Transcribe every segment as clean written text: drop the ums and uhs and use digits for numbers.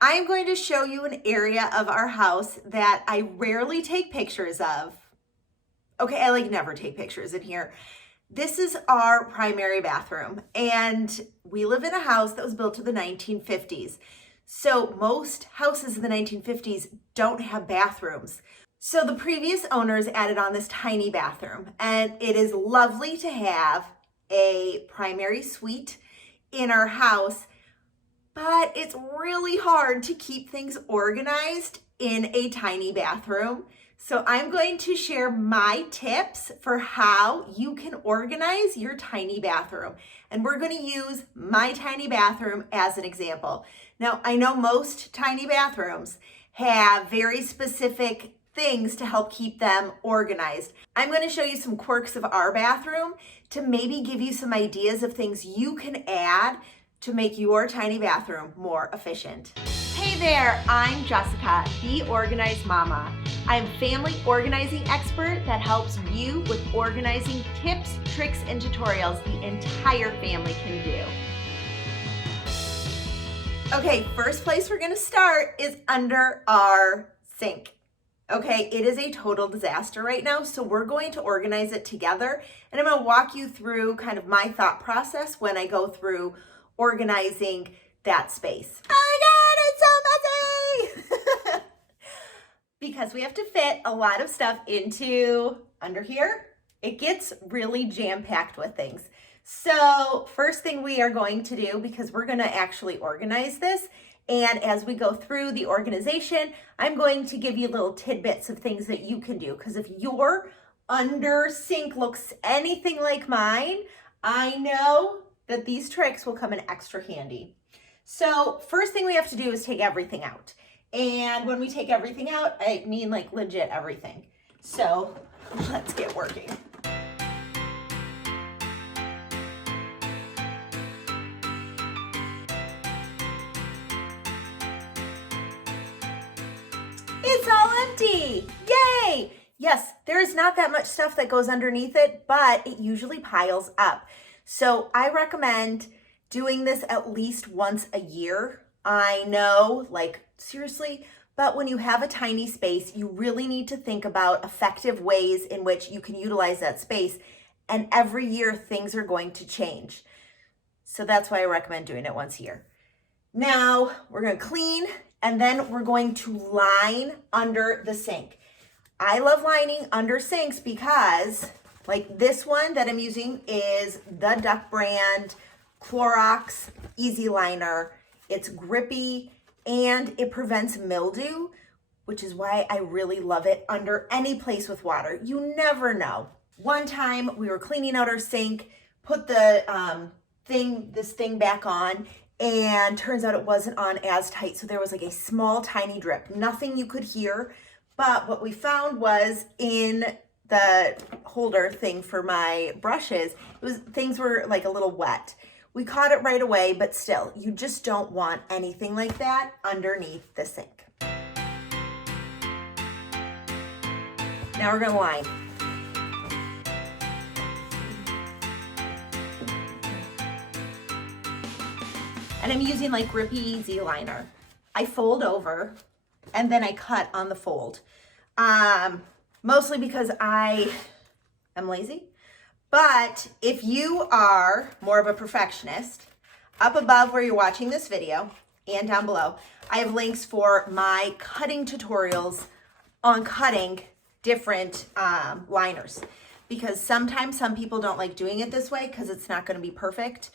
I'm going to show you an area of our house that I rarely take pictures of. Okay, I like never take pictures in here. This is our primary bathroom, and we live in a house that was built in the 1950s. So most houses in the 1950s don't have bathrooms. So the previous owners added on this tiny bathroom, and it is lovely to have a primary suite in our house, but it's really hard to keep things organized in a tiny bathroom. So I'm going to share my tips for how you can organize your tiny bathroom. And we're going to use my tiny bathroom as an example. Now, I know most tiny bathrooms have very specific things to help keep them organized. I'm going to show you some quirks of our bathroom to maybe give you some ideas of things you can add to make your tiny bathroom more efficient. Hey there, I'm Jessica, the Organized Mama. I'm a family organizing expert that helps you with organizing tips, tricks, and tutorials the entire family can do. Okay, first place we're gonna start is under our sink. Okay, it is a total disaster right now, so we're going to organize it together, and I'm gonna walk you through kind of my thought process when I go through organizing that space. Oh my God, it's so messy! Because we have to fit a lot of stuff into under here. It gets really jam-packed with things. So first thing we are going to do, because we're gonna actually organize this, and as we go through the organization, I'm going to give you little tidbits of things that you can do. Because if your under sink looks anything like mine, I know that these tricks will come in extra handy. So first thing we have to do is take everything out. And when we take everything out, I mean like legit everything. So let's get working. It's all empty, yay! Yes, there is not that much stuff that goes underneath it, but it usually piles up. So I recommend doing this at least once a year. I know, like seriously, but when you have a tiny space, you really need to think about effective ways in which you can utilize that space. And every year things are going to change. So that's why I recommend doing it once a year. Now we're gonna clean, and then we're going to line under the sink. I love lining under sinks because like this one that I'm using is the Duck brand Clorox Easy Liner. It's grippy and it prevents mildew, which is why I really love it under any place with water. You never know. One time we were cleaning out our sink, put the this thing back on, and turns out it wasn't on as tight. So there was like a small tiny drip, nothing you could hear. But what we found was in the holder thing for my brushes, things were like a little wet. We caught it right away, but still, you just don't want anything like that underneath the sink. Now we're gonna line. And I'm using like Grippy Easy Liner. I fold over and then I cut on the fold. Mostly because I am lazy. But if you are more of a perfectionist, up above where you're watching this video and down below, I have links for my cutting tutorials on cutting different liners. Because sometimes some people don't like doing it this way because it's not going to be perfect.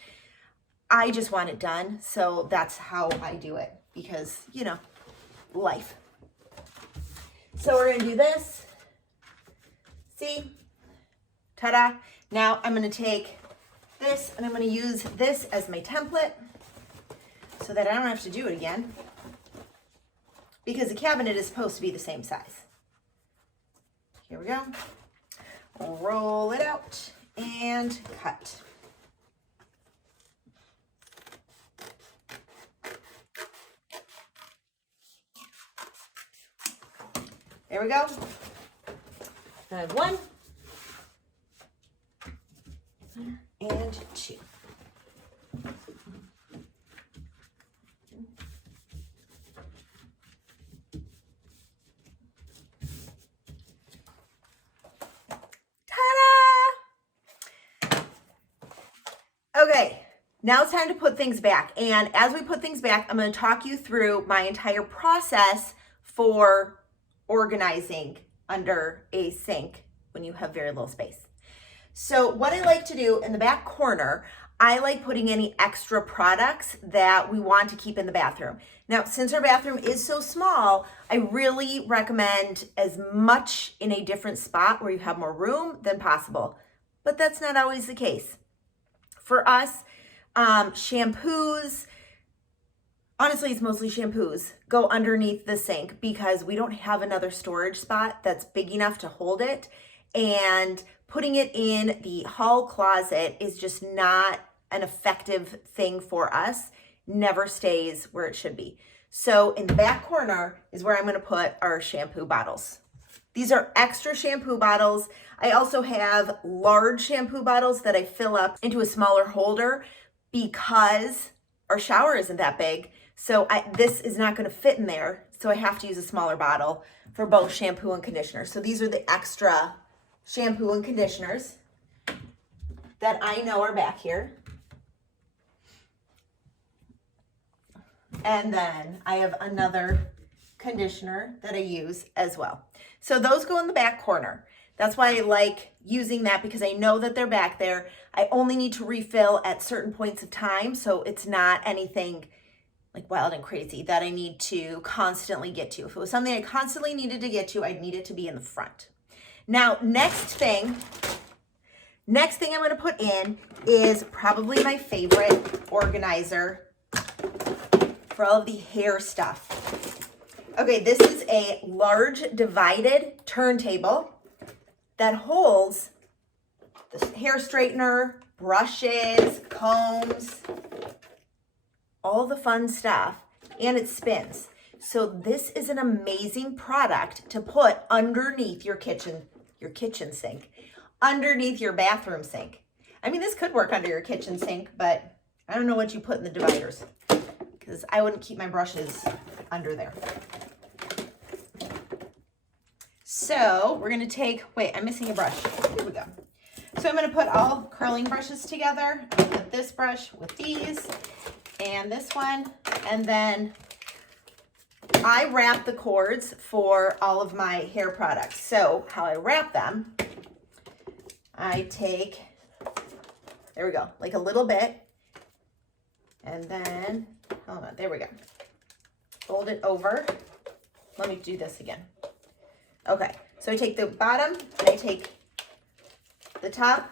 I just want it done, so that's how I do it because, you know, life. So we're gonna do this. See? Ta-da. Now I'm gonna take this and I'm gonna use this as my template so that I don't have to do it again because the cabinet is supposed to be the same size. Here we go. Roll it out and cut. There we go. I have 1 and 2. Now it's time to put things back. And as we put things back, I'm going to talk you through my entire process for organizing under a sink when you have very little space. So what I like to do in the back corner, I like putting any extra products that we want to keep in the bathroom. Now, since our bathroom is so small, I really recommend as much in a different spot where you have more room than possible. But that's not always the case. For us, shampoos, honestly, it's mostly shampoos, go underneath the sink because we don't have another storage spot that's big enough to hold it. And putting it in the hall closet is just not an effective thing for us. Never stays where it should be. So in the back corner is where I'm going to put our shampoo bottles. These are extra shampoo bottles. I also have large shampoo bottles that I fill up into a smaller holder because our shower isn't that big. So this is not going to fit in there. So I have to use a smaller bottle for both shampoo and conditioner. So these are the extra shampoo and conditioners that I know are back here. And then I have another conditioner that I use as well. So those go in the back corner. That's why I like using that, because I know that they're back there. I only need to refill at certain points of time, so it's not anything like wild and crazy that I need to constantly get to. If it was something I constantly needed to get to, I'd need it to be in the front. Now, next thing I'm going to put in is probably my favorite organizer for all of the hair stuff. Okay, this is a large divided turntable that holds the hair straightener, brushes, combs, all the fun stuff, and it spins. So this is an amazing product to put underneath your kitchen sink, underneath your bathroom sink. I mean, this could work under your kitchen sink, but I don't know what you put in the dividers, because I wouldn't keep my brushes under there. So we're gonna take, wait, I'm missing a brush. Here we go. So I'm gonna put all curling brushes together. I'm gonna put this brush with these and this one, and then I wrap the cords for all of my hair products. So how I wrap them, I take, there we go, like a little bit, and then, hold on, there we go. Fold it over. Let me do this again. Okay, so I take the bottom, and I take the top,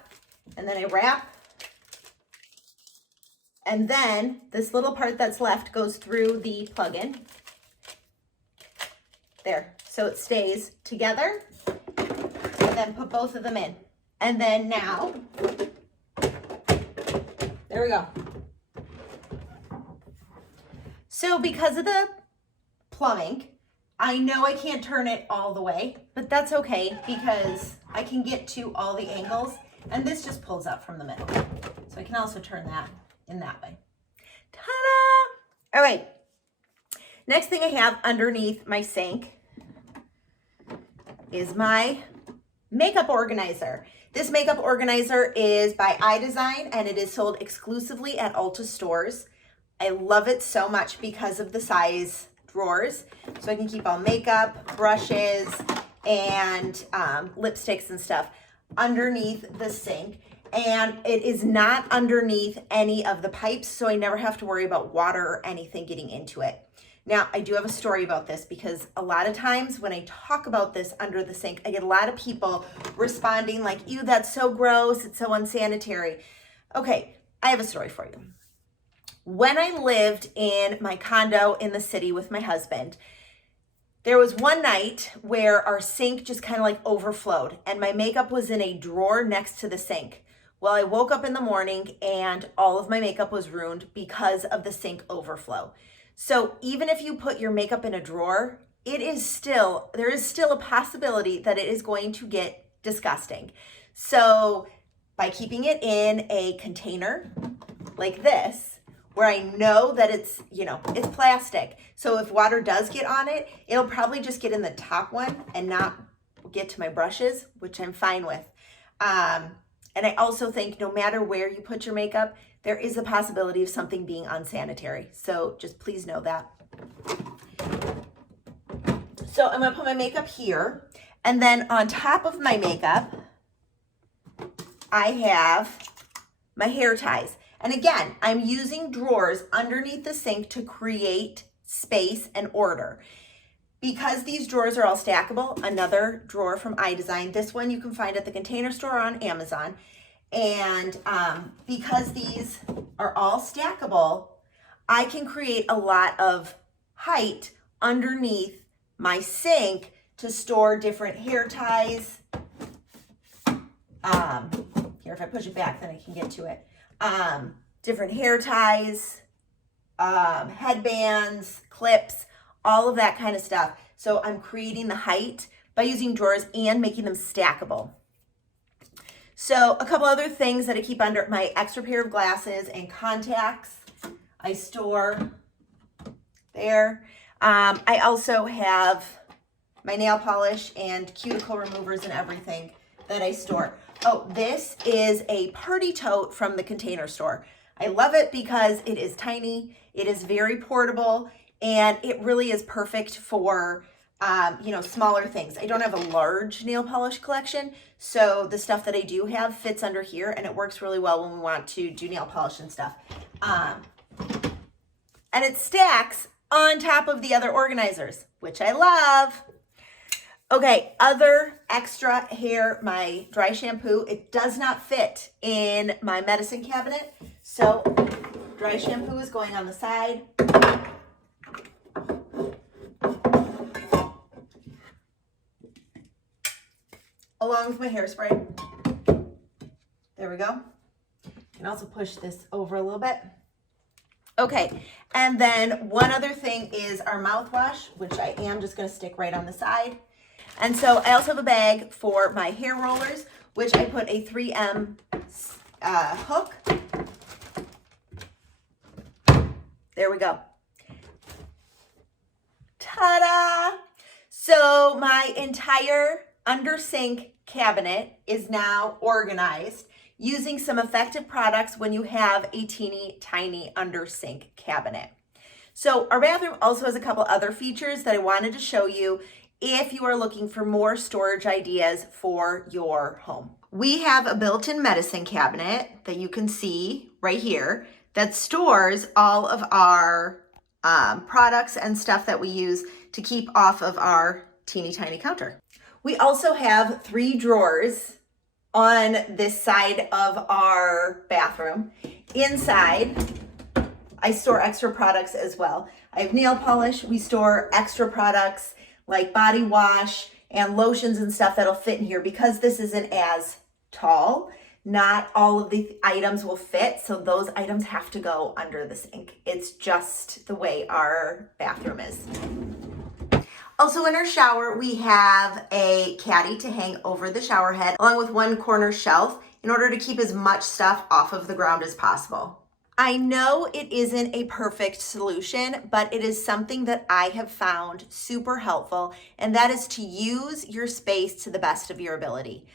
and then I wrap, and then this little part that's left goes through the plug-in. There, so it stays together, and then put both of them in. And then now, there we go. So because of the plumbing, I know I can't turn it all the way, but that's okay because I can get to all the angles, and this just pulls up from the middle. So I can also turn that in that way. Ta-da! All right. Next thing I have underneath my sink is my makeup organizer. This makeup organizer is by iDesign, and it is sold exclusively at Ulta stores. I love it so much because of the size drawers, so I can keep all makeup, brushes, and lipsticks and stuff underneath the sink. And it is not underneath any of the pipes, so I never have to worry about water or anything getting into it. Now, I do have a story about this because a lot of times when I talk about this under the sink, I get a lot of people responding like, ew, that's so gross, it's so unsanitary. Okay, I have a story for you. When I lived in my condo in the city with my husband, there was one night where our sink just kind of like overflowed, and my makeup was in a drawer next to the sink. Well, I woke up in the morning and all of my makeup was ruined because of the sink overflow. So even if you put your makeup in a drawer, there is still a possibility that it is going to get disgusting. So by keeping it in a container like this, where I know that it's plastic. So if water does get on it, it'll probably just get in the top one and not get to my brushes, which I'm fine with. And I also think no matter where you put your makeup, there is a possibility of something being unsanitary. So just please know that. So I'm gonna put my makeup here, and then on top of my makeup, I have my hair ties. And again, I'm using drawers underneath the sink to create space and order. Because these drawers are all stackable, another drawer from iDesign, this one you can find at the Container Store or on Amazon. And because these are all stackable, I can create a lot of height underneath my sink to store different hair ties. Here, if I push it back, then I can get to it. Different hair ties, headbands, clips, all of that kind of stuff. So I'm creating the height by using drawers and making them stackable. So a couple other things that I keep under my extra pair of glasses and contacts, I store there. I also have my nail polish and cuticle removers and everything that I store. Oh, this is a party tote from the Container Store. I love it because it is tiny, it is very portable, and it really is perfect for smaller things. I don't have a large nail polish collection, so the stuff that I do have fits under here, and it works really well when we want to do nail polish and stuff. And it stacks on top of the other organizers, which I love. Okay, other extra hair, my dry shampoo. It does not fit in my medicine cabinet, so dry shampoo is going on the side. Along with my hairspray. There we go. You can also push this over a little bit. Okay, and then one other thing is our mouthwash, which I am just gonna stick right on the side. And so I also have a bag for my hair rollers, which I put a 3M hook. There we go. Ta-da! So my entire under sink cabinet is now organized using some effective products when you have a teeny tiny under sink cabinet. So our bathroom also has a couple other features that I wanted to show you if you are looking for more storage ideas for your home. We have a built-in medicine cabinet that you can see right here that stores all of our products and stuff that we use to keep off of our teeny tiny counter. We also have 3 drawers on this side of our bathroom. Inside, I store extra products as well. I have nail polish. We store extra products like body wash and lotions and stuff that'll fit in here because this isn't as tall. Not all of the items will fit, so those items have to go under the sink. It's just the way our bathroom is. Also in our shower, we have a caddy to hang over the shower head, along with one corner shelf in order to keep as much stuff off of the ground as possible. I know it isn't a perfect solution, but it is something that I have found super helpful, and that is to use your space to the best of your ability.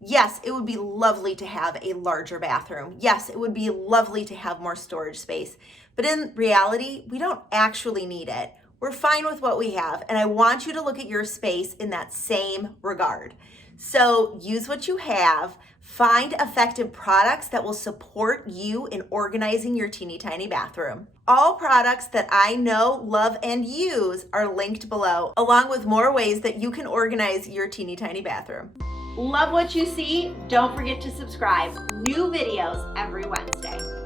Yes, it would be lovely to have a larger bathroom. Yes, it would be lovely to have more storage space, but in reality, we don't actually need it. We're fine with what we have, and I want you to look at your space in that same regard. So use what you have, find effective products that will support you in organizing your teeny tiny bathroom. All products that I know, love, and use are linked below, along with more ways that you can organize your teeny tiny bathroom. Love what you see? Don't forget to subscribe. New videos every Wednesday.